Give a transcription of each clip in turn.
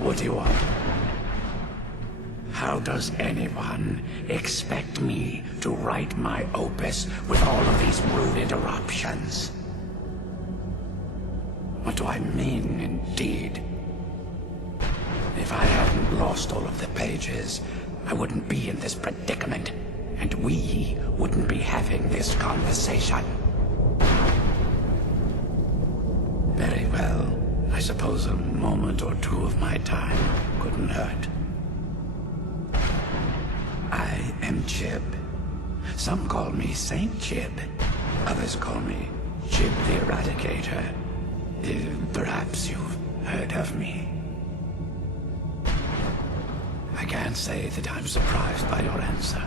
What do you want? How does anyone expect me to write my opus with all of these rude interruptions? What do I mean, indeed? If I hadn't lost all of the pages, I wouldn't be in this predicament, and we wouldn't be having this conversation. Very well. I suppose a moment or two of my time couldn't hurt. I am Jiub. Some call me Saint Jiub. Others call me Jiub the Eradicator. Perhaps you've heard of me. I can't say that I'm surprised by your answer.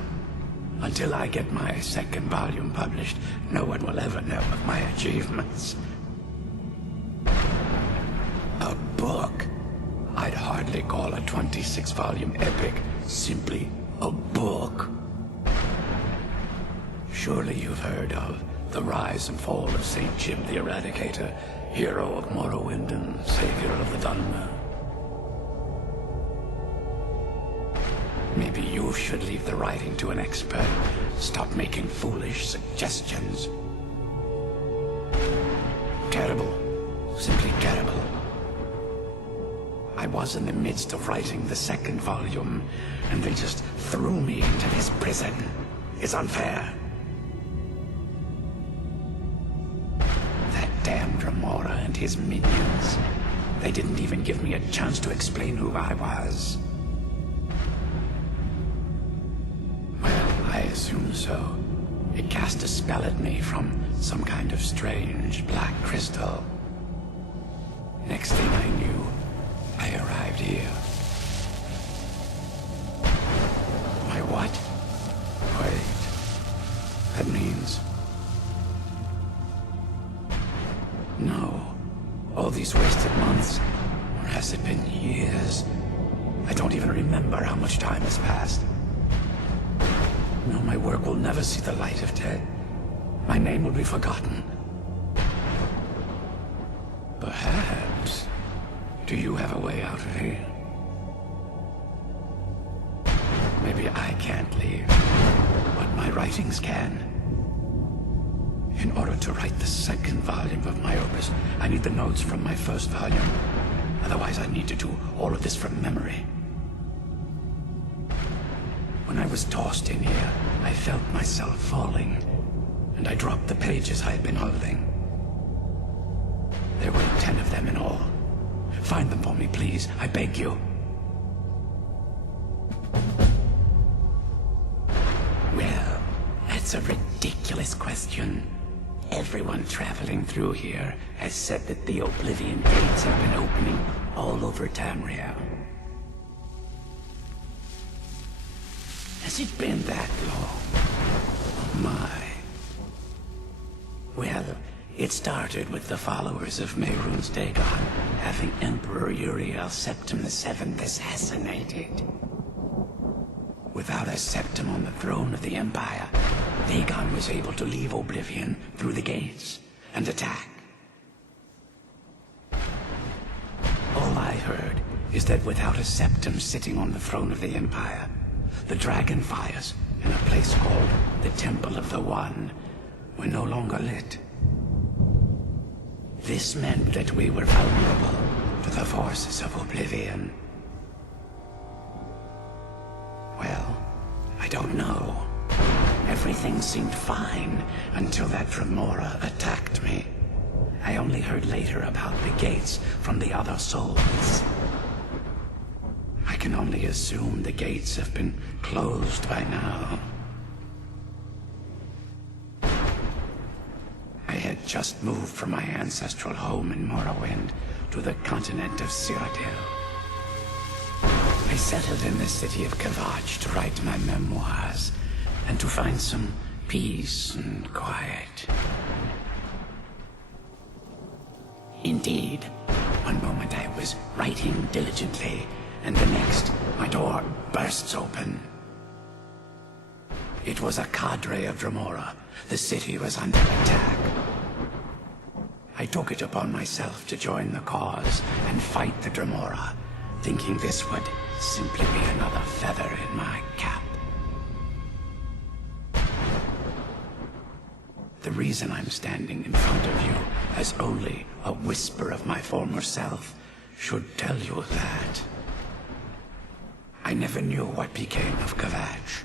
Until I get my second volume published, no one will ever know of my achievements. A book? I'd hardly call a 26-volume epic simply a book. Surely you've heard of the rise and fall of Saint Jiub the Eradicator, hero of Morrowind and savior of the Dunmer. Maybe you should leave the writing to an expert. Stop making foolish suggestions. Terrible. Simply terrible. I was in the midst of writing the second volume, and they just threw me into this prison. It's unfair. That damned Remora and his minions. They didn't even give me a chance to explain who I was. Well, I assume so. It cast a spell at me from some kind of strange black crystal. Next thing I knew, I arrived here. My what? Wait. That means... No. All these wasted months. Or has it been years? I don't even remember how much time has passed. No, my work will never see the light of day. My name will be forgotten. Perhaps... Do you have a way out of here? Maybe I can't leave, but my writings can. In order to write the second volume of my opus, I need the notes from my first volume. Otherwise, I need to do all of this from memory. When I was tossed in here, I felt myself falling, and I dropped the pages I had been holding. There were 10 of them in all. Find them for me, please. I beg you. Well, that's a ridiculous question. Everyone traveling through here has said that the Oblivion Gates have been opening all over Tamriel. Has it been that long? Oh my. Well, it started with the followers of Mehrunes Dagon having Emperor Uriel Septim VII assassinated. Without a Septim on the throne of the Empire, Dagon was able to leave Oblivion through the gates and attack. All I heard is that without a Septim sitting on the throne of the Empire, the dragon fires in a place called the Temple of the One were no longer lit. This meant that we were vulnerable to the forces of Oblivion. Well, I don't know. Everything seemed fine until that Remora attacked me. I only heard later about the gates from the other souls. I can only assume the gates have been closed by now. I had just moved from my ancestral home in Morrowind to the continent of Cyrodiil. I settled in the city of Kavach to write my memoirs and to find some peace and quiet. Indeed, one moment I was writing diligently, and the next, my door bursts open. It was a cadre of Dremora. The city was under attack. I took it upon myself to join the cause and fight the Dremora, thinking this would simply be another feather in my cap. The reason I'm standing in front of you as only a whisper of my former self should tell you that. I never knew what became of Kvatch.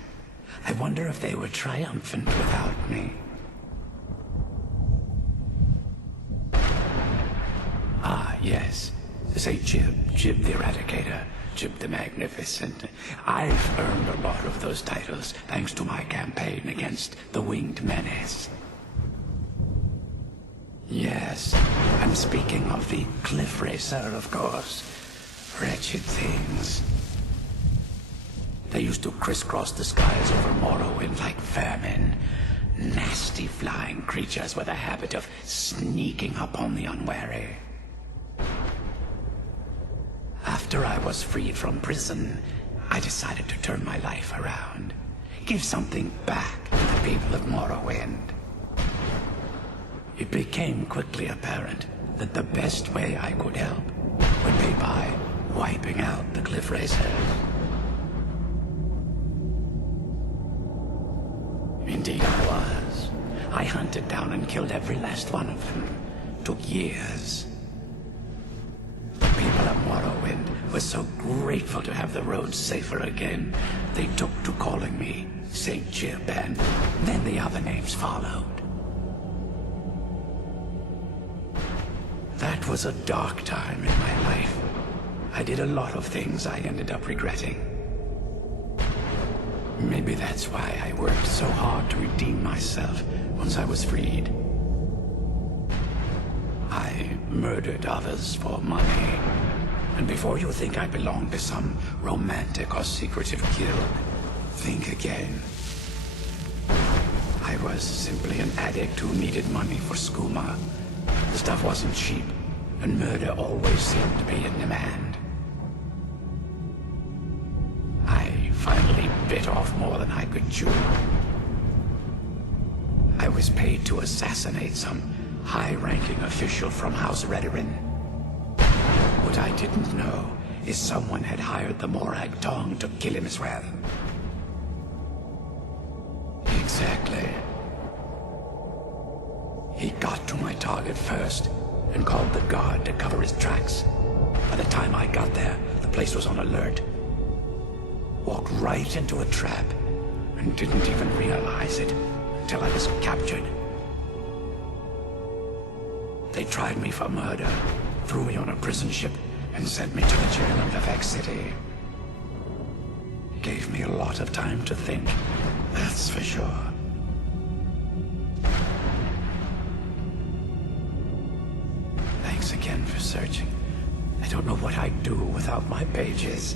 I wonder if they were triumphant without me. Ah, yes. Say Jiub the Eradicator, Jiub the Magnificent. I've earned a lot of those titles thanks to my campaign against the Winged Menace. Yes, I'm speaking of the Cliff Racer, of course. Wretched things. They used to crisscross the skies over Morrowind like vermin. Nasty flying creatures with a habit of sneaking up on the unwary. After I was freed from prison, I decided to turn my life around. Give something back to the people of Morrowind. It became quickly apparent that the best way I could help would be by wiping out the Cliff Racers. Indeed I was. I hunted down and killed every last one of them. Took years. The people of Morrowind were so grateful to have the roads safer again, they took to calling me St. Jiub, and then the other names followed. That was a dark time in my life. I did a lot of things I ended up regretting. Maybe that's why I worked so hard to redeem myself once I was freed. I murdered others for money. And before you think I belong to some romantic or secretive guild, think again. I was simply an addict who needed money for skooma. The stuff wasn't cheap, and murder always seemed to be in demand. I finally bit off more than I could chew. I was paid to assassinate some high-ranking official from House Redoran. What I didn't know is someone had hired the Morag Tong to kill him as well. Exactly. He got to my target first and called the guard to cover his tracks. By the time I got there, the place was on alert. Walked right into a trap and didn't even realize it until I was captured. They tried me for murder, threw me on a prison ship, and sent me to the jail in Vivek City. Gave me a lot of time to think, that's for sure. Thanks again for searching. I don't know what I'd do without my pages.